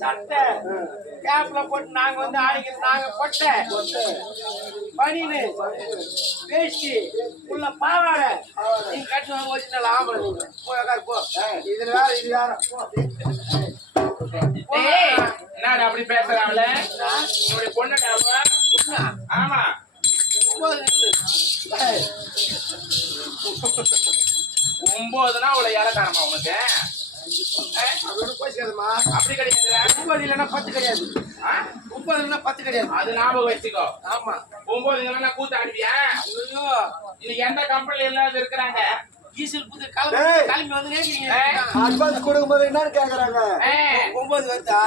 சட்டை கேப்ல போட்டு நாங்க வந்து ஆடிக்கிறது. நாங்க கொட்டை பனின்னு வேஷ்டி உள்ள பாவாடை நீங்க கட்டுவாங்க வச்சுனால ஆம்பளை நீங்க போ. இதுல வேற இது வேற என்ன அப்படி பேசுறாங்கள பொண்ணு. ஆமா 9னா அவ்வளவு ஏலக்காரமா உனக்கு அப்படி கிடையாது. 9 இல்லைன்னா 10 கிடையாது. 9 இல்லைன்னா 10 கிடையாது. அது ஞாபகம் வச்சுக்கோ. ஆமா 9 இல்லைன்னா கூத்து ஆடுவியா? இன்னைக்கு எந்த கம்பெனி எல்லாம் இருக்கிறாங்க ஈசல் புது கிளம்பி வந்து கேக்குறீங்க. அட்வான்ஸ் கொடுக்கும்போது என்னன்னு கேக்குறாங்க. 9 வருதா?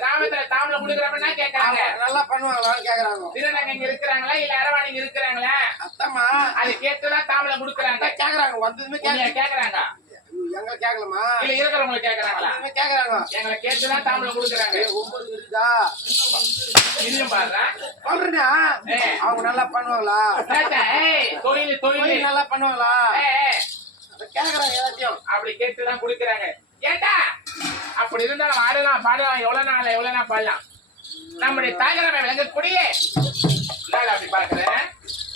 கிராமத்துல தாமல குடுக்குறப்ப கேக்குறாங்க. நல்லா பண்ணுவாங்களான்னு கேக்குறாங்க. திருநங்க இங்க இருக்கிறாங்களா இல்ல அரவாணிங்க இருக்கிறாங்களா? அத்தம்மா அது கேட்டுதான் தாமல குடுக்குறாங்க. கேக்குறாங்க. வந்ததுமே கேக்குறாங்க. எங்க கேக்கலமா இல்ல இருக்கிறவங்க கேக்குறாங்களா? கேக்குறாங்க. எங்களை கேட்டுதான் தாமல குடுக்குறாங்க. 9 இருக்குதா? இதையும் பாருங்க சொல்றேன்னா அவங்க நல்லா பண்ணுவாங்களா? தொழில் நல்லா பண்ணுவாங்களா? கேக்குறாங்க. எல்லாத்தையும் அப்படி கேட்டுதான் குடுக்குறாங்க. ஏண்டா அப்படி இருந்தாலும் ஆடலாம் பாடலாம். எவ்வளவு நாள் பாடலாம். நம்முடைய தாய்கரமை விளங்கக்கூடிய அப்படி பாக்குறேன்.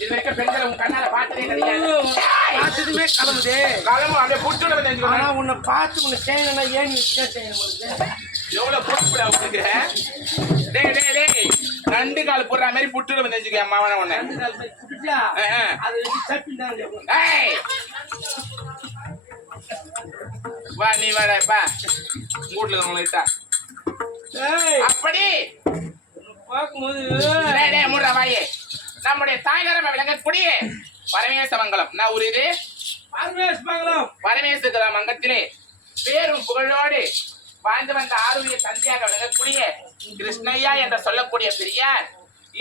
இது வரைக்கும் பெண்களை உன் கண்ணால பார்த்ததே கிடையாது. பார்த்ததுமே கிளம்புது. அப்படியே புட்டுட தெரிஞ்சுக்கோ. ஆனா உன்னை பார்த்து உன்னை செய்யணும்னா ஏன் செய்யணும்? எவ்வளவு பொறுப்புல அவனுக்கு. டேய் 2 கால் போடுற மாதிரி புட்டுட தெரிஞ்சுக்க. அம்மாவன உன்னை 2 கால் மாதிரி புட்டுச்சா அது வச்சு சப்பிட்டாங்க. வா நீ வாடா வீட்டுல இருக்கவங்கள்ட்ட அப்படி பார்க்கும்போது மூடுற வாயே. நம்முடைய தாய்கரமை விளங்கக்கூடிய பரமேசமங்கலம் நான் ஒரு இது பரமேஸ்வர மங்கத்திலே பேரும் புகழோடு வாழ்ந்து வந்த ஆருடைய தந்தையாக விளங்கக்கூடிய கிருஷ்ணய்யா என்று சொல்லக்கூடிய பெரியார்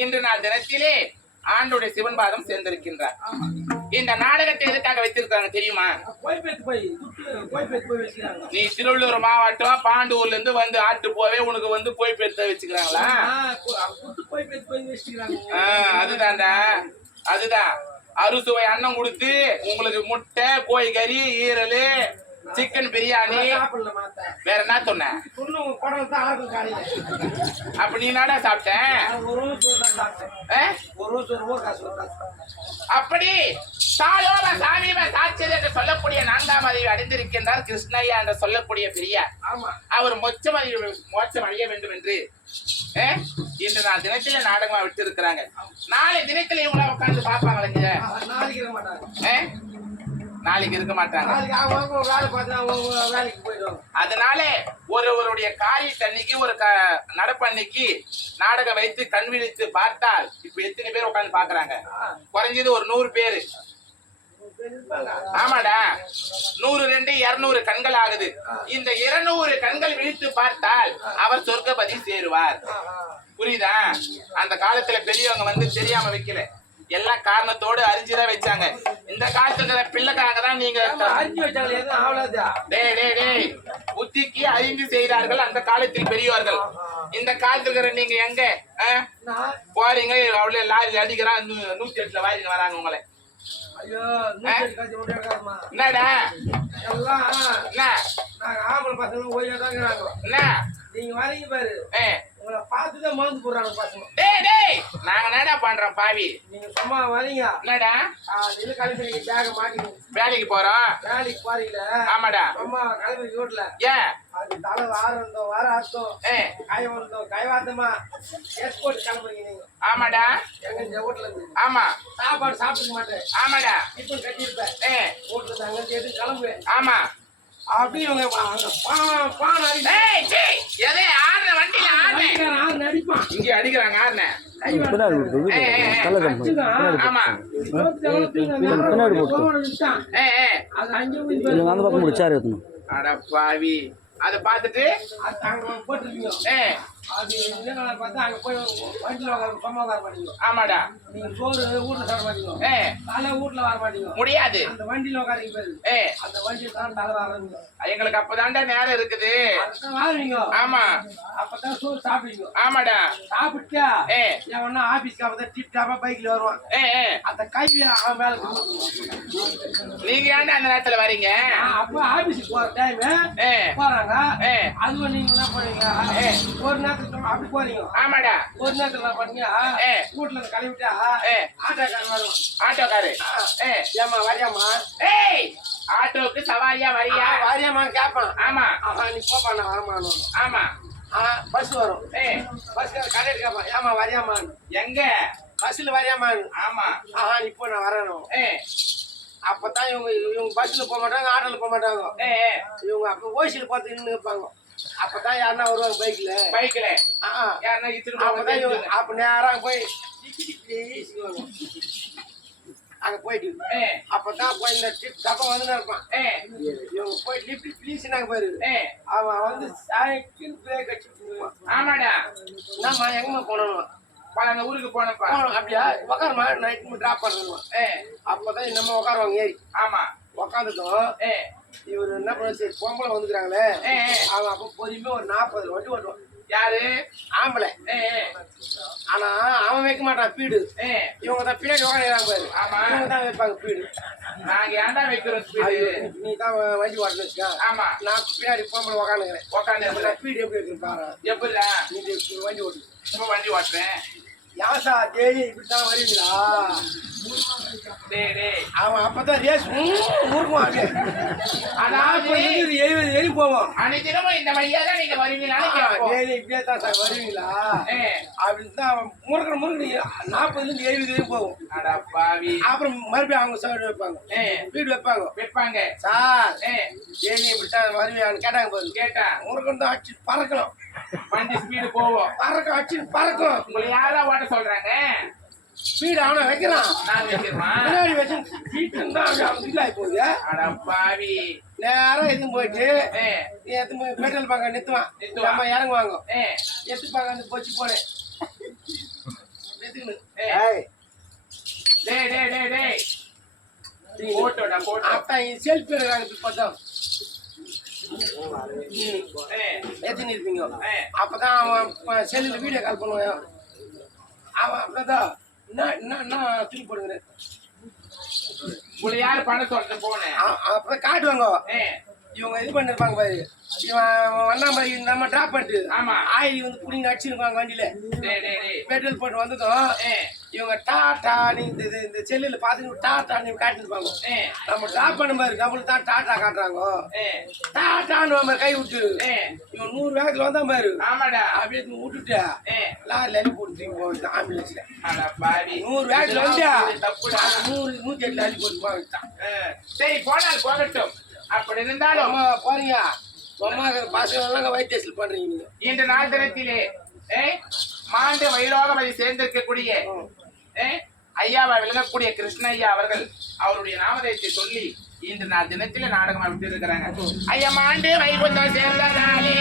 இன்று நாள் தினத்திலே ஆண்டுடைய சிவன் பாதம் சேர்ந்திருக்கின்றார். இந்த நாடகத்தை எதுக்காக வைத்திருக்காங்க தெரியுமா? நீ திருவள்ளூர் மாவட்டம் பாண்டூர்ல இருந்து வந்து ஆட்டு போவே உனக்கு வந்து போய் பேர்த்த வச்சுக்கிறாங்களா? அதுதான் அறுசுவை அன்னம் கொடுத்து உங்களுக்கு முட்டை கோழி கறி ஈரல் சிக்கன் பிரியாணி வேற என்ன சொன்ன? அப்ப நீ நாடா சாப்பிட்ட? அப்படி சாட்சியது என்று சொல்லக்கூடிய 4ஆம் அறிவை அடைந்திருக்கின்றார் கிருஷ்ணய்யா என்று சொல்லக்கூடிய பெரியார். அவர் மோட்சம் அடைய வேண்டும் என்று இன்று நான் தினத்திலே நாடகமா விட்டு இருக்கிறாங்க. நாளை தினத்திலே இவங்கள உட்காந்து பாப்பாங்க. நாளைக்கு இருக்க மாட்டாங்க. அதனால ஒருவருடைய காரியத்தன்னைக்கு ஒரு நடப்பன்னைக்கு நாடகம் வைத்து கண் விழித்து பார்த்தால் இப்ப எத்தனை பேர் உட்காந்து பாக்குறாங்க? குறைஞ்சது ஒரு 100 பேரு. ஆமாடா 100 2 200 கண்கள் ஆகுது. இந்த 200 கண்கள் விழித்து பார்த்தால் அவர் சொர்க்கபதி சேருவார். புரியுதா? அந்த காலத்துல பெரியவங்க வந்து தெரியாம வைக்கல, எல்லாம் காரணத்தோடு அறிஞ்சுதான் வச்சாங்க. இந்த காலத்துல பிள்ளைக்காக தான் நீங்க அறிஞ்சு வச்சாங்க. புத்திக்கு அறிஞ்சு செய்கிறார்கள் அந்த காலத்தில் பெரியவர்கள். இந்த காலத்துல நீங்க எங்க போறீங்க? அவ்வளவு லாரி அடிக்கிறான் 108ல வாரிங்க வராங்க உங்களை. என்னடா நீங்க வரீங்க பாரு, உங்களை பார்த்துதான் மருந்து போடுறாங்க பசங்க. நாங்க என்னடா பண்றோம் பாவி? நீங்க சும்மா வரீங்க என்னடா கிளம்பி பேக மாட்டிங்க வேலைக்கு போறோம். வேலைக்கு போறீங்களா? ஆமாடா. அம்மா கிளம்பி வீட்டுல ஏன் அது தலை வாரம் வாரம் அர்த்தம் கை வந்தோம் கை வார்த்தமா எக்ஸ்போர்ட் கிளம்புறீங்க. நீங்க ஆமாடா. எங்க இந்த வீட்டுல இருந்து ஆமா. சாப்பாடு சாப்பிட மாட்டேன். ஆமாடா. இப்போ கட்டியிருப்பேன். வீட்டுல இருந்து அங்க எது கிளம்புவேன். ஆமா. அப்படியே இவங்க பான் எதே ஆடுற வண்டியில ஆடுறேன் நடிப்பான். இங்க அடிக்கிறாங்க ஆடுன. ஆமா. அட பாவி. அத பாத்துட்டு அங்க போட்டுருக்கீங்க. அது என்ன பார்த்தா அங்க போய் வண்டியில வர மாட்டீங்க. ஆமாடா. நீங்க சோறு வீட்டுல சாப்பிட மாட்டீங்க. தலை வீட்டுல வர மாட்டீங்க. முடியாது. அந்த வண்டியில உட்காந்து போயிரு. அந்த வண்டியில தான் தலை வரணும். எங்களுக்கு அப்பதான்டா நேரம் இருக்குது. வாங்குவீங்க. ஆமா. அப்பதான் சோறு சாப்பிடுவீங்க. ஆமாடா. சாப்பிட்டா எவனா ஆபீஸ்க்கு அப்பதான் டிப் டாப்பா பைக்ல வருவான். அந்த கையை அவன் மேல நீங்க ஏன்டா அந்த நேரத்துல வரீங்க? அப்ப ஆபீஸ்க்கு போற டைம் போறாங்க. அதுவும் நீங்க என்ன பண்ணுவீங்க? ஒரு நேரத்துக்கு அப்படி போறீங்க. ஆமாடா. ஒரு நேரத்துல என்ன பண்ணீங்க? வீட்டுல இருந்து கழுவிட்டா ஆட்டோக்காரன் வருவான். ஆட்டோக்காரு ஏமா வரியாமா? ஆட்டோக்கு சவாரியா வரியா? வரியாமான்னு கேட்பான். ஆமா. நீ போப்பா நான் வரமானு. ஆமா. பஸ் வரும். பஸ் கண்டக்டர் கேட்பான். ஏமா வரியாமான்னு. எங்க பஸ்ல வரியாமான்னு. ஆமா. இப்போ நான் வரணும். அப்பதான் இவங்க பஸ்ல போக மாட்டாங்க, ஆட்டோல போக மாட்டாங்க. இவங்க அப்ப ஓசியில பார்த்து நின்று இருப்பாங்க. அப்பதான் யாருன்னா வருவாங்க பைக்ல. யாருன்னா அப்பதான் இவங்க அப்ப நேரம் போய் அங்க போயிட்டு அப்பதான் போய் இந்த டிப் டப்பா வந்து இருப்பான். இவங்க போய் லிப்ட் ப்ளீஸ் நாங்க போயிரு. அவன் வந்து சைக்கிள் பிரேக் அடிச்சு போவான். ஆமாடா. என்னம்மா எங்கம்மா போனோம்? அந்த ஊருக்கு போனப்பா. அப்படியா? உட்காருமா, நைட் டிராப் பண்ணுவான். அப்பதான் நம்ம உட்காருவாங்க ஏறி. ஆமா. உட்காந்துட்டோம். இவரு என்ன பண்ண, சரி பொம்பளை வந்துக்கிறாங்களே, அவன் அப்ப பொறுமையா ஒரு 40 வண்டி ஓட்டுவான். யாரு? ஆம்பளை. ஆனா அவன் வைக்க மாட்டான் பீடு. இவங்க தான் பின்னாடி உட்காந்துக்கிறாங்க பாரு. ஆமா. இவங்க தான் வைப்பாங்க பீடு. நாங்க ஏன்டா வைக்கிறோம் ஸ்பீடு? நீ தான் வண்டி ஓட்டணும் வச்சுக்கா. ஆமா. நான் பின்னாடி பொம்பளை உட்காந்துக்கிறேன். பீடு எப்படி இருக்குன்னு பாரு. எப்படில நீ வண்டி ஓட்டு. சும்மா வண்டி ஓட்டுறேன். யாசா டெய்லி இப்படித்தான் வருவீங்களா? அவன் அப்பதான் ரேஸ் ஊருக்குவான். அதாவது 70 ஏறி போவோம். அனைத்தினமும் இந்த வழியா தான் நீங்க வருவீங்களான்னு டெய்லி இப்படியே தான் சார் வருவீங்களா அப்படின்னு தான் அவன் முறுக்கு 40 70 ஏறி போவோம். அட பாவி. அப்புறம் மறுபடியும் அவங்க சைடு வைப்பாங்க, வீடு வைப்பாங்க. சார் டெய்லி இப்படித்தான் வருவீங்கன்னு கேட்டாங்க பாரு. கேட்டா முறுக்கு தான் அடிச்சு பறக்கலாம். வண்டி ஸ்பீடு போவோம். அடிச்சு பறக்கும். உங்களை யாரா ஓட்ட சொல்றாங்க? ஸ்பீடு அவனை வைக்கலாம். நான் வைக்கிறேன். முன்னாடி வச்சு சீட்டு தான் இல்லாய் போகுது. அட பாவி. நேரம் எதுவும் போயிட்டு பெட்ரோல் பங்க் நிறுத்துவான். நம்ம இறங்குவாங்க. எடுத்துப்பாங்க அந்த பொச்சு போனேன். செல்ஃபி எடுக்கிறாங்க. பார்த்தோம் எத்தனை இருப்பீங்க? அப்பதான் அவன் செல்லுல வீடியோ கால் பண்ணுவான். அவன் அப்பதான் என்ன தூக்கி போடுங்க. உங்களை யாரு பணம் சொல்றது போனேன். அப்பதான் காட்டுவாங்க. இவங்க இது பண்ணிருப்பாங்க பாரு. இவன் வண்ணாம நம்ம டிராப் பண்ணிட்டு ஆயில் வந்து புடிங்க அடிச்சிருப்பாங்க வண்டியில. பெட்ரோல் போட்டு வந்ததும் இவங்க டாட்டா நீ இந்த செல்லுல பாத்துட்டு டாட்டா நீ காட்டிருப்பாங்க. நம்ம டிராப் பண்ண மாதிரி நம்மளுக்கு தான் டாட்டா காட்டுறாங்க. டாட்டான்னு கை விட்டு இவன் 100 வேகத்துல வந்தா பாரு. ஆமாடா. அப்படியே விட்டுட்டு லாரில அள்ளி போட்டு போயிட்டான். ஆம்புலன்ஸ்ல 100 வேகத்துல வந்தா 108 அள்ளி போட்டு போயிட்டான். சரி போனால் போகட்டும். அப்படி இருந்தாலும் போறீங்க பசங்க வைட் டெஸ்ட் பண்றீங்க நீங்க. இன்று நாள் தினத்திலே மாண்டு வைரோகமதி சேர்ந்திருக்கக்கூடிய ஐயாவா விளங்கக்கூடிய கிருஷ்ண ஐயா அவர்கள் அவருடைய நாமதயத்தை சொல்லி இன்று நாள் தினத்திலே நாடகம் அமைத்து இருக்கிறாங்க. ஐயா மாண்டு வைகுந்தம் சேர்ந்ததாலே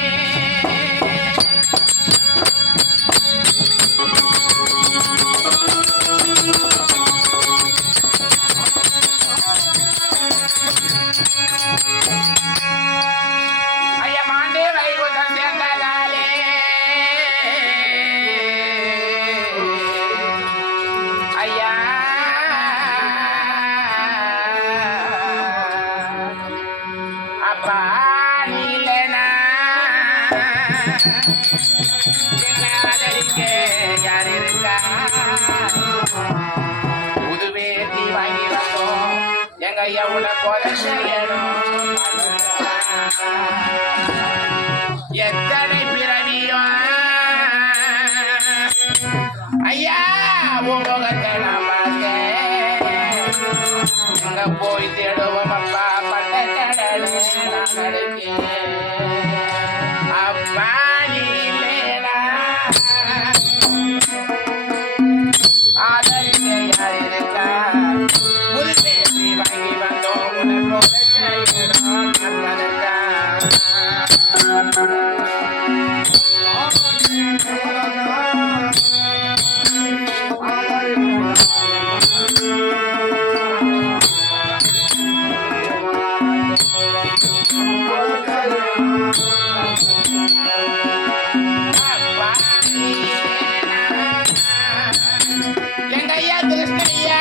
எத்தனை பிறவியோ ஐயா முகத்தை நான் பார்த்தேன் எங்க போய் தேடுவோம் அப்பா பட்ட கடலை நான் கிடைக்கேன் அப்பா நீ இல்லைனா ஆதரிக்க யார் இருக்கா புல் பேசி வாங்கி வந்தோம் உனக்கு செய்யணும் எங்கய்யா கிருஷ்ணய்யா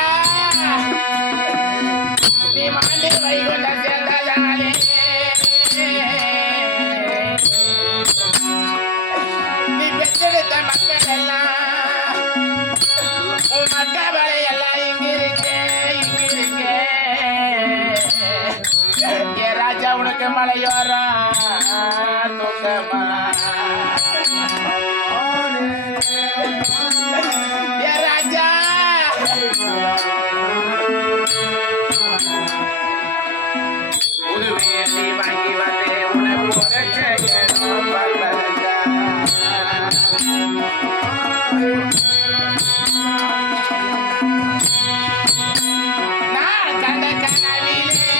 நீ மாண்டி வைகுண்ட சேர்ந்ததாலே நீ பெற்றெடுத்த மக்கள் எல்லாம் உன் மக்கள் வலை எல்லாம் இங்கிருக்கே ஏ ராஜா உனக்கு மலையோரம் தூக்கமா ஏ ராஜா உதவி வாங்கி வந்தே உனக்கு ஒரு செய்யணும் பல்லதா நான் கண்ட கனவிலே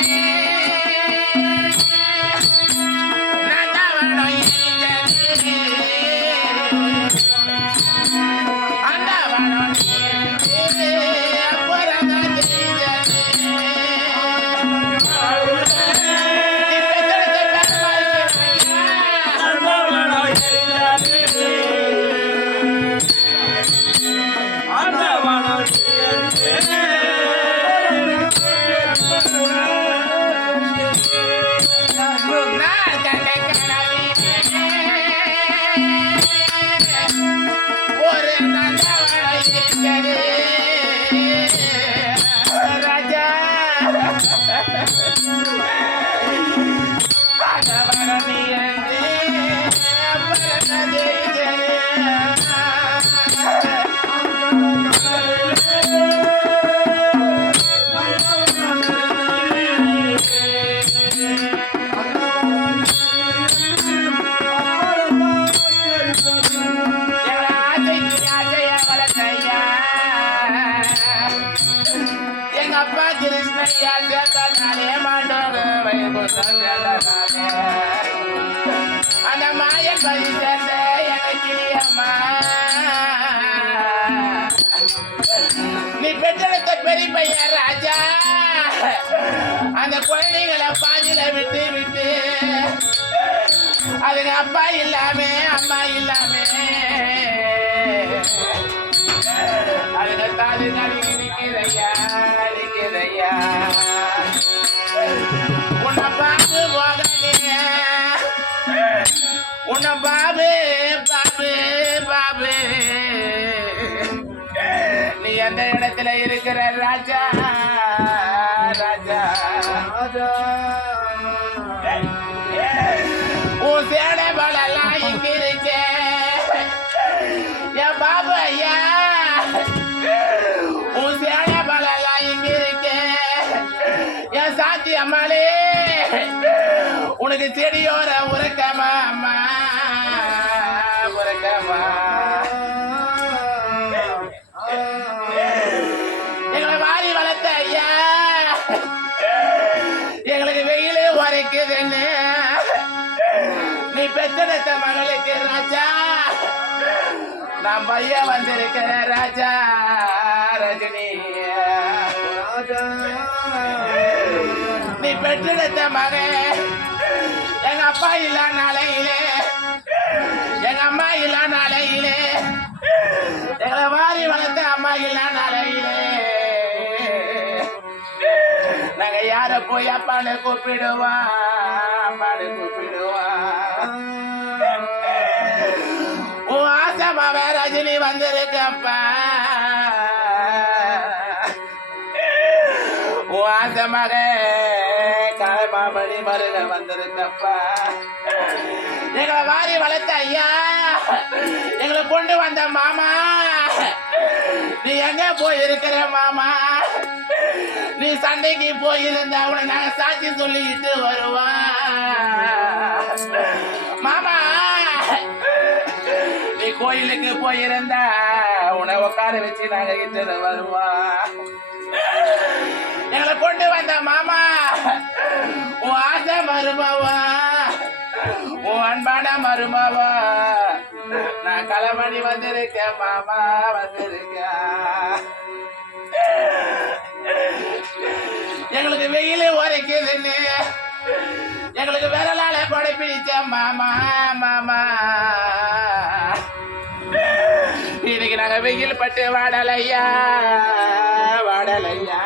நான் தவணை எரிந்தது அந்த வனம் அப்புறம் ஒரு நந்தவனம் இருக்கிறது ராஜா அந்த வனம் நீ என்று பறந்தது எங்க அப்பா கிருஷ்ணய்யா சேர்த்தாலே மாண்டோடு வைகுண்டம் சேர்ந்தாலே அந்த மாயன் பதி சேர்ந்த எனக்கு அம்மா நீ பெற்றெடுத்த பெரிய பையன் ராஜா அந்த குழந்தைங்களை பாஞ்சில விட்டு விட்டு அதுங்க அப்பா இல்லாம அம்மா இல்லாம அதுங்க தாலி நடுங்கி நிற்கிறையா உன்னை பாபு போகலையே உன்னை பாபு பாபு பாபு நீ எந்த இடத்துல இருக்கிற ராஜா ராஜா உன் சேட பலெல்லாம் இங்க இருக்கே என் பாபு ஐயா உன் சேட பலெல்லாம் இங்க இருக்கே என் சாத்தி அம்மாளே உனக்கு செடியோர உறக்கமா அம்மா உறக்கமா எங்களை வாரி வளர்த்த ஐயா எங்களுக்கு வெயிலே உரைக்குதுன்னு நீ பெற்றெடுத்த மகளுக்கு ராஜா நான் பையன் வந்திருக்கிற ராஜா ரஜினி நீ பெற்றெடுத்த மகன் எங்க அப்பா இல்ல நாளையிலே எங்க அம்மா இல்ல நாளையிலே எங்களை வாரி வளர்த்த அம்மா இல்ல நாளையிலே நாங்க யார போய் அப்பான்னு கூப்பிடுவான் அம்மான்னு கூப்பிடுவான் உன் ஆசமாவே ரஜினி வந்திருக்கப்பா உன் ஆசமாக காலமாமணி மருக வந்திருக்கப்பா எங்களை வாரி வளர்த்த ஐயா எங்களை கொண்டு வந்த மாமா நீ எங்க போயிருக்கிற மாமா? நீ சண்டைக்கு போயிருந்தா உன நாங்க சாட்சி சொல்லிட்டு வருவா மாமா. நீ கோயிலுக்கு போயிருந்தா உன்னை உட்கார வச்சு நாங்க இட்டு வருவா. எங்களை கொண்டு வந்த மாமா உன் ஆசை மருமாவா, உன் அன்பான மருமாவா. நான் களமணி வந்திருக்கேன் மாமா, வந்திருக்கேன். எங்களுக்கு வெயில் உரைக்குதுன்னு எங்களுக்கு விரலால கொடை பிடிச்ச மாமா மாமா. இன்னைக்கு நாங்க வெயில் பட்டு வாடலையா வாடலையா.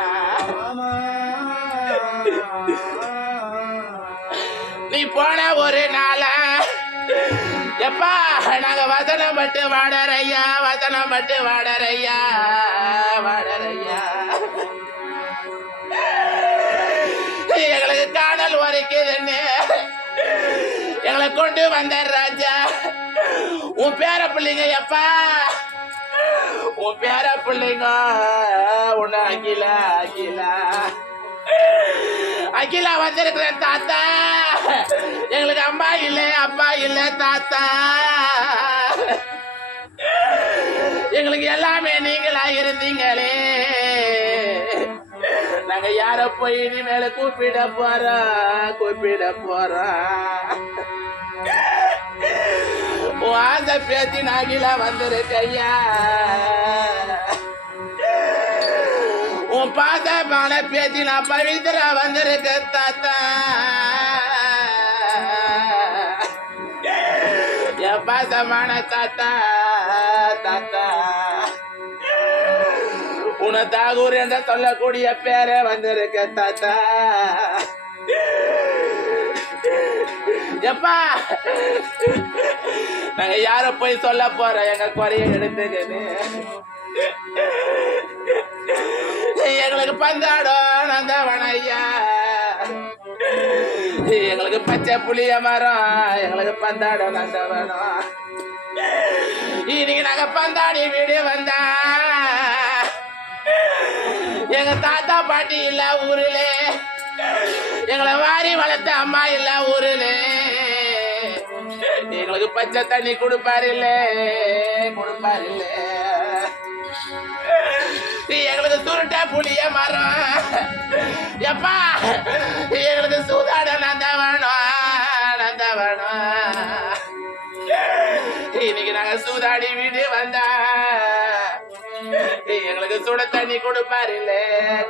நீ போன ஒரு நாளா எப்பா நாங்க வசனம் பட்டு வாடறையா, வசனம் பட்டு வாடறையா வாடறையா. எங்களுக்கு காணல் வரைக்குதுன்னு எங்களை கொண்டு வந்த ராஜா உன் பேர பிள்ளைங்க எப்பா, உன் பேர பிள்ளைங்க உன்ன அகிலா அகிலா அகிலா வந்திருக்கிற தாத்தா. எங்களுக்கு அம்மா இல்லை அப்பா இல்லை தாத்தா. எங்களுக்கு எல்லாமே நீங்களா இருந்தீங்களே. நாங்க யார போய் இனிமேல கூப்பிட போறோம் கூப்பிட போறோம். உன் ஆசை பேத்தி நாகிலா வந்திருக்கையா, உன் பாசமான பேத்தி நான் பவித்ரா வந்திருக்க தாத்தா. என் பாசமான தாத்தா தாத்தா. உன தாகூர் என்று சொல்லக்கூடிய பேரே வந்திருக்க தாத்தா. எப்பா நாங்க யார போய் சொல்ல போறோம் எங்க குறைய எடுத்துக்கின்னு. எங்களுக்கு பந்தாடம் நந்தவன ஐயா, எங்களுக்கு பச்சை புளிய மரம், எங்களுக்கு பந்தாடம் நந்தவனம். இன்னைக்கு நாங்க பந்தாடி வீடு வந்தா எங்க தாத்தா பாட்டி இல்ல ஊருல, எங்களை வாரி வளர்த்த அம்மா இல்ல ஊருல. எங்களுக்கு பச்சை தண்ணி கொடுப்பாரு இல்ல கொடுப்பாரு இல்ல. எங்களுக்கு சுருட்ட புளிய மரம் எப்பா, எங்களுக்கு சூதாட நந்தவனம் நந்தவனம். இன்னைக்கு நாங்க சூதாடி வீடு வந்தா எங்களுக்கு சுட தண்ணி கொடுப்பாரு இல்ல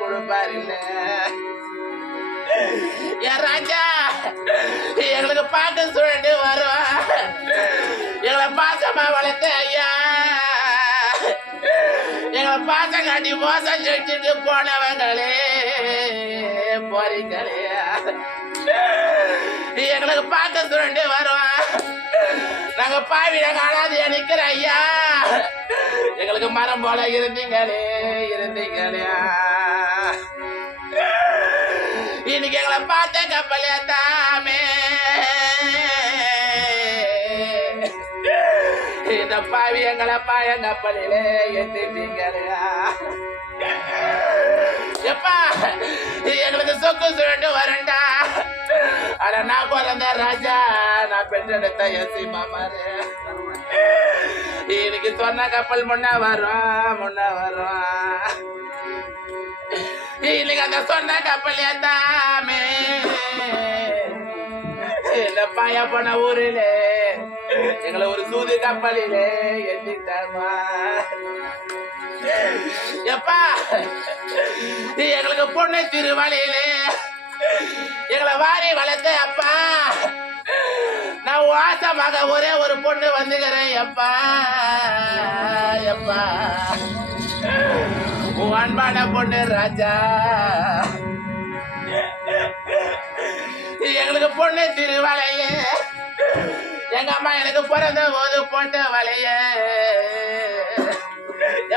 கொடுப்பாரு இல்ல. என் ராஜா எங்களுக்கு பாட்டு சுழண்டு வரும், எங்களை பாசமா வளர்த்த ஐயா. எங்களை பாசம் காட்டி மோசம் செஞ்சுட்டு போனவங்களே போறீங்களே. எங்களுக்கு பாட்டு சுழண்டு வரும், நாங்க பாவிட காணாது நிக்கிற ஐயா. எங்களுக்கு மரம் போல இருந்தீங்களே இருந்தீங்களே. இன்னைக்கு எங்களை பார்த்த கப்பல் ஏத்தாமே இந்த பாவி எங்களை பாய கப்பலிலே ஏத்திட்டீங்களே. எப்பா எங்களுக்கு சொக்கு சுழண்டு வரண்டா. ஆனா நான் பிறந்த ராஜா, நான் பெற்றெடுத்த எசி மாமாரு. இன்னைக்கு சொன்ன கப்பல் முன்ன வரும் முன்ன வரும். இன்னைக்கு அந்த சொன்ன கப்பல் ஏத்தாமே இந்த பாய போன ஊரில எங்களை ஒரு சூது கப்பலிலே ஏத்திட்டாமா. எப்பா எங்களுக்கு பொண்ணு திருவழியிலே எங்களை வாரி வளர்த்த அப்பா. நான் வாசமாக ஒரே ஒரு பொண்ணு வந்துக்கிறேன் எப்பா எப்பா. உன் அன்பான பொண்ணு ராஜா. எங்களுக்கு பொண்ணு திருவளைய எங்க அம்மா எனக்கு பிறந்த போது போட்ட வளைய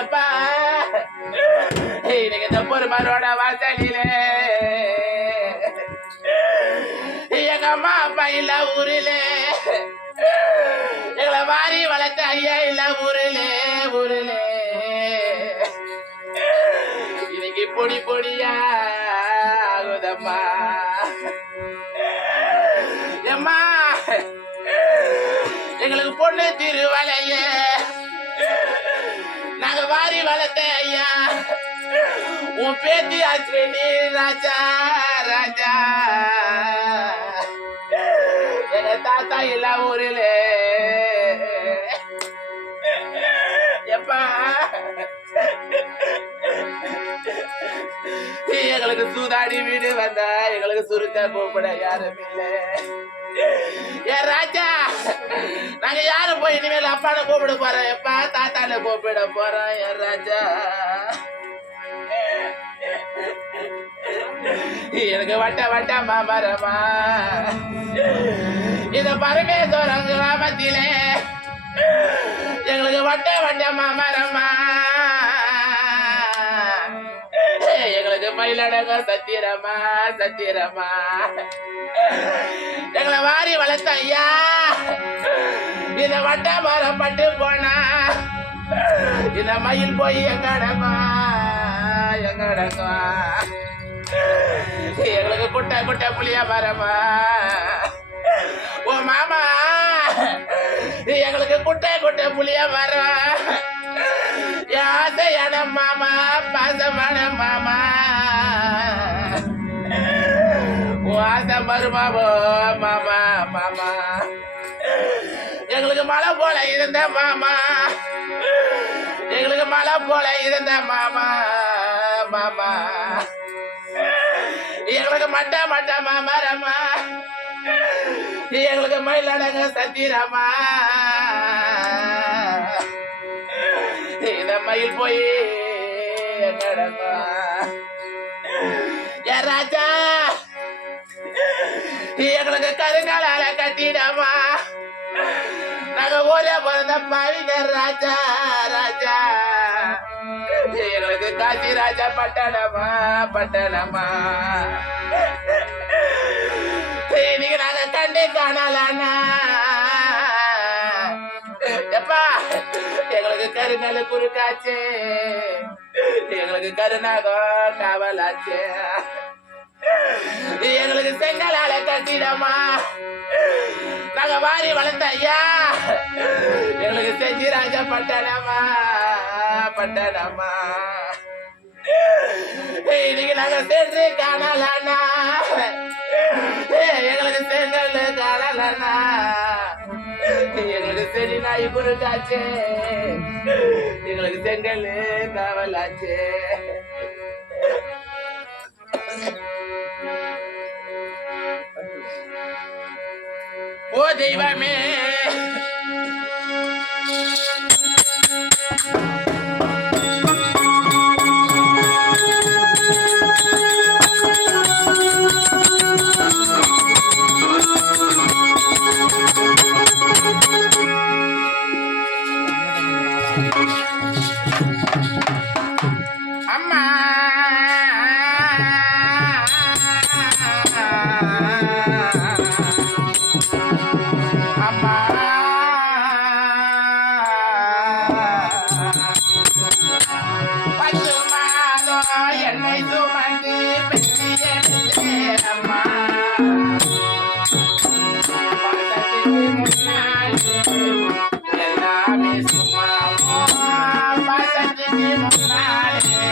எப்பா. இன்னைக்கு இந்த பொறுமரோட வாசலிலே எங்க அம்மா அப்பா இல்ல ஊரிலே, எங்களை வாரி வளர்த்த ஐயா இல்ல ஊரிலே ஊரிலே. பொடி பொடியா ஆகுதம்மா. எம்மா எங்களுக்கு பொண்ணு திருவலைய நாங்க வாரி வளர்த்த ஐயா. உன் பேத்தி அஸ்வினி ராஜா ராஜா. எங்க தாத்தா இல்ல ஊரில் எப்பா எங்களுக்கு சூதாடி வீடு வந்தா எங்களுக்கு சுருக்க கூப்பிட யாரும் இல்லை. ஏன் ராஜா நாங்க யாரும் போய் இனிமேல் அப்பான கூப்பிட போறோம். எப்பா தாத்தான கூப்பிட போறோம். என் ராஜா எனக்கு வட்ட வட்ட மாமரமா இந்த பரமேஸ்வரன் கிராமத்திலே எங்களுக்கு வட்ட வட்ட மாமரமா. எங்களுக்கு மயிலடக சத்திரமா சத்திரமா. எங்களை வாரி வளர்த்த ஐயா. இந்த வட்ட மரம் பட்டு போனா இந்த மயில் போய் எங்கடமா எங்கடமா. எங்களுக்கு குட்டை குட்டை புளியா மரமா. ஓ மாமா எங்களுக்கு குட்டை குட்டை புளியா மரம். யாசையான மாமா பாசமான மாமா. ஆசை மருமாவோ மாமா மாமா. எங்களுக்கு மழை போல இருந்த மாமா. எங்களுக்கு மழை போல இருந்த மாமா மாமா. எங்களுக்கு மட்ட மட்ட மாமா ரமா. எங்களுக்கு மயிலடங்க சத்திரமா. இந்த மயில் போய் எங்கடமா. என் ராஜா எங்களுக்கு கருங்காலால கட்டிடமா. நாங்க ஊரே பிறந்த பாவிங்க ராஜா ராஜா. எங்களுக்கு காசி ராஜா பட்டணமா பட்டணமா. இன்னைக்கு நாங்க கண்டு காணலானா. எப்பா எங்களுக்கு கருங்கால குறுக்காச்சு. எங்களுக்கு கருநாகம் காவலாச்சு. எங்களுக்கு செங்கலால கட்டிடமா. நாங்க வாரி வளர்த்த ஐயா. எங்களுக்கு செஞ்சி ராஜா பட்டணமா பட்டணமா. இன்னைக்கு நாங்க சென்று காணலானா. எங்களுக்கு செங்கல் காணலானா. எங்களுக்கு செடி நாய் குறுக்காச்சு. எங்களுக்கு செங்கல் காவலாச்சு. ஓ தெய்வமே அம்மா என்னை சுமந்து பெற்றி எடுத்தேனம்மா. எல்லாமே சும்மாவோ பாசத்துக்கு முன்னாலே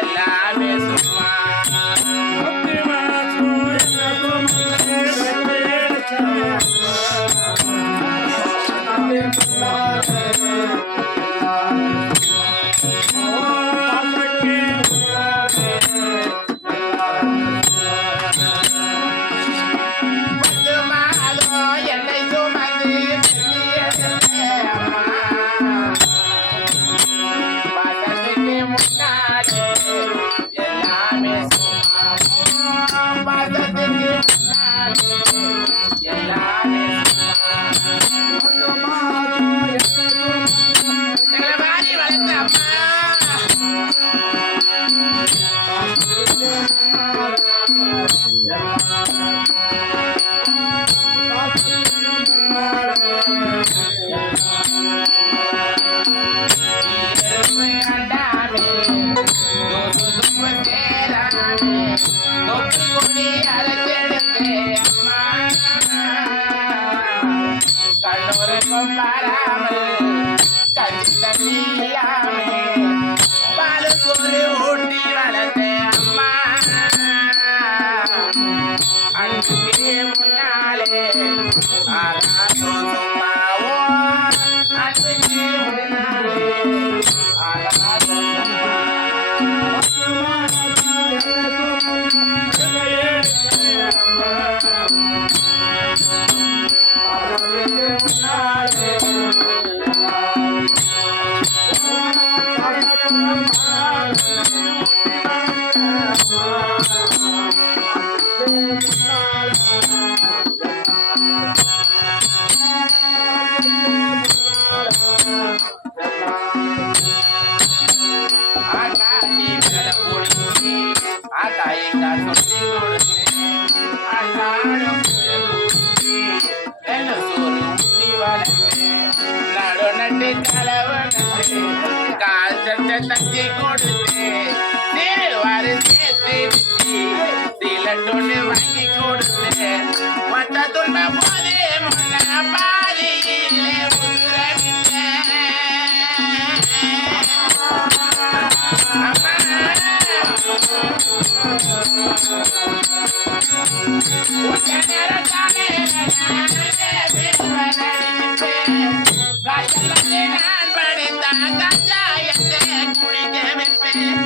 எல்லாமே சும்மா. என்னை சுமந்து பாசத்துக்கு முன்னாலே எல்லாமே சும்மா. பாசத்துக்கு முன்னாலே எல்லாமே சும்மா. எங்களை வாரி வளர்த்த அம்மா. தண்ணி அரைச்செடுத்தே அம்மா கண்ணூருக்கும் பாராமல் கஞ்சி தண்ணி இல்லாமே பாலு சோறு ஊட்டி வளர்த்தே அம்மா அன்புக்கு முன்னாலே ஆகாசம் சும்மாவோ அன்புக்கு முன்னாலே ஆகாசம் தச்சி கொடுத்து திருவாரு சேர்த்து வச்சு சிலட்டொன்னு வாங்கி கொடுத்து மற்ற துன்ப போதே முன்ன பாதியிலே நான் படித்தான் கச்சாயத்தை குடிக்க வைப்பேன்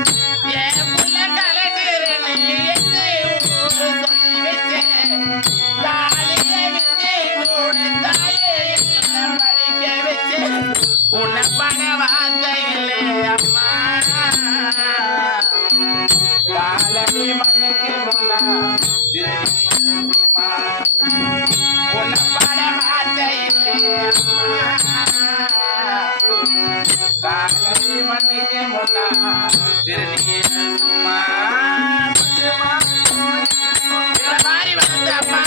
என் புள்ள கலட்டுறேன்னு எட்டு ஊரு சொல்லி வச்சேன் தாலியை விட்டு கூட தாயை எல்லாம் படிக்க வச்சேன் உன்னை பட வார்த்தை இல்லை அம்மா காலடி மண்ணுக்கு முன்னா உன்னை பட வார்த்தை இல்லை காலடி மண்ணுக்கு முன்னா திருநீர் சும்மா மாறி வந்தப்பா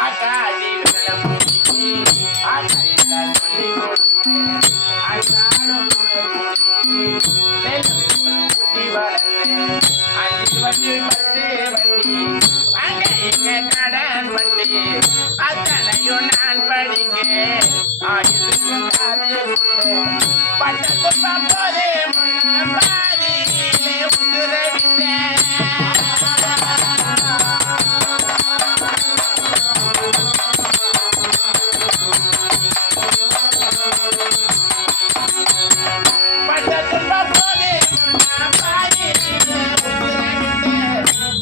ஆகாடி விளம்பி ஆகாயில சொல்லி கொடுத்து அண்ணாடும் அஞ்சு வண்டி 10 வண்டி அங்க இங்க கடன் வண்டி அத்தனையும் நான் படிக்க ஆயுசுக்கு காத்து பட்ட துன்பம் போதே முன்ன பாதியிலே உதிரவிட்டேன்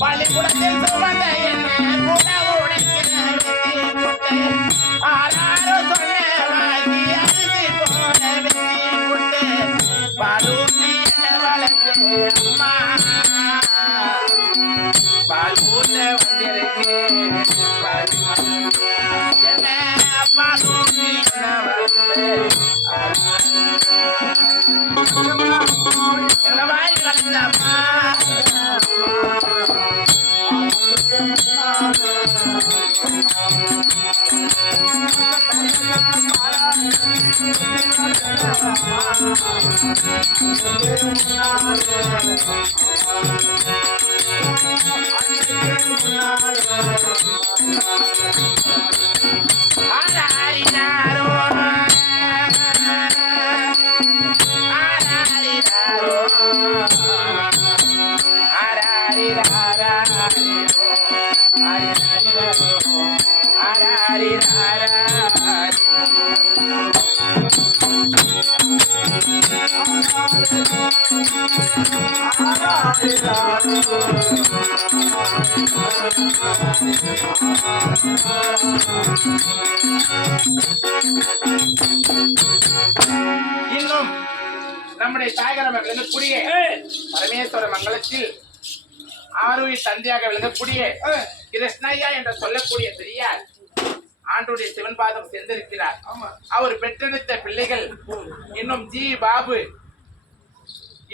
பள்ளிக்கூடத்தில் சுமந்த என்ன கூட உடைக்க ஆறாரோ சொன்ன வாங்கி அரிசி போட வெற்றி புட்டு பாலூட்டி என்ன வளர்த்து அம்மா பால் ஊட்ட வந்திருக்கு என்ன பாலூட்டி என்ன வளர்த்து என்ன வாங்கி வளர்த்தம்மா இன்னும் நம்முடைய தாயகர விளங்கக்கூடிய பரமேஸ்வர மங்களத்தில் ஆரோக்கிய தந்தையாக விளங்கக்கூடிய கிருஷ்ணய்யா என்று சொல்லக்கூடிய பெரியார் ஆண்டுடைய சிவன் பாதம் சேர்ந்திருக்கிறார். ஆமா. அவர் பெற்றெடுத்த பிள்ளைகள் இன்னும் ஜி பாபு,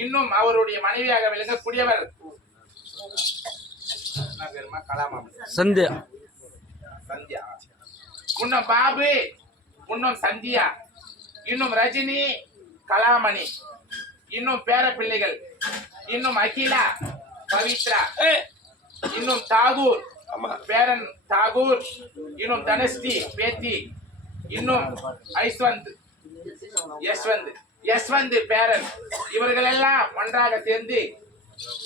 இன்னும் அவருடைய மனைவியாக விளங்கக்கூடியவர் என்ன பேருமா? கலாமா சந்தியா. சந்தியா. இன்னும் பாபு, இன்னும் சந்தியா, இன்னும் ரஜினி, கலாமணி, இன்னும் பேர பிள்ளைகள், இன்னும் அகிலா, பவித்ரா, இன்னும் தாகூர், பேரன் தாகூர், இன்னும் தனஸ்ரீ பேத்தி, இன்னும் ஐஸ்வந்த், யஸ்வந்த் பேரன், இவர்கள் எல்லாம் ஒன்றாக சேர்ந்து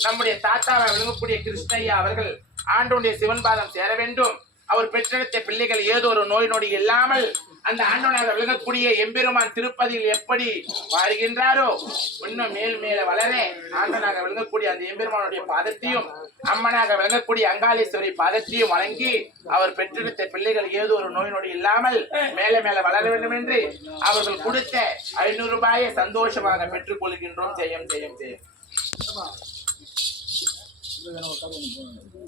நம்முடைய தாத்தாவை விளங்கக்கூடிய கிருஷ்ணய்யா அவர்கள் ஆண்டோடைய சிவன் பாதம் சேர வேண்டும். அவர் பெற்றெடுத்த பிள்ளைகள் ஏதோ ஒரு நோய் நொடி இல்லாமல் அந்த ஆண்டவனாக விளங்கக்கூடிய எம்பெருமான் திருப்பதியில் எப்படி வாழ்கின்றாரோ இன்னும் மேல் மேல வளர ஆண்டவனாக விளங்கக்கூடிய அந்த எம்பெருமானுடைய பாதத்தையும் அம்மனாக விளங்கக்கூடிய அங்காளீஸ்வரி பாதத்தையும் வழங்கி அவர் பெற்றெடுத்த பிள்ளைகள் ஏதோ ஒரு நோய் நொடி இல்லாமல் மேல மேல வளர வேண்டும் என்று அவர்கள் கொடுத்த 500 ரூபாயை சந்தோஷமாக பெற்றுக் கொள்கின்றோம். ஜெயம் ஜெயம் ஜெயம்.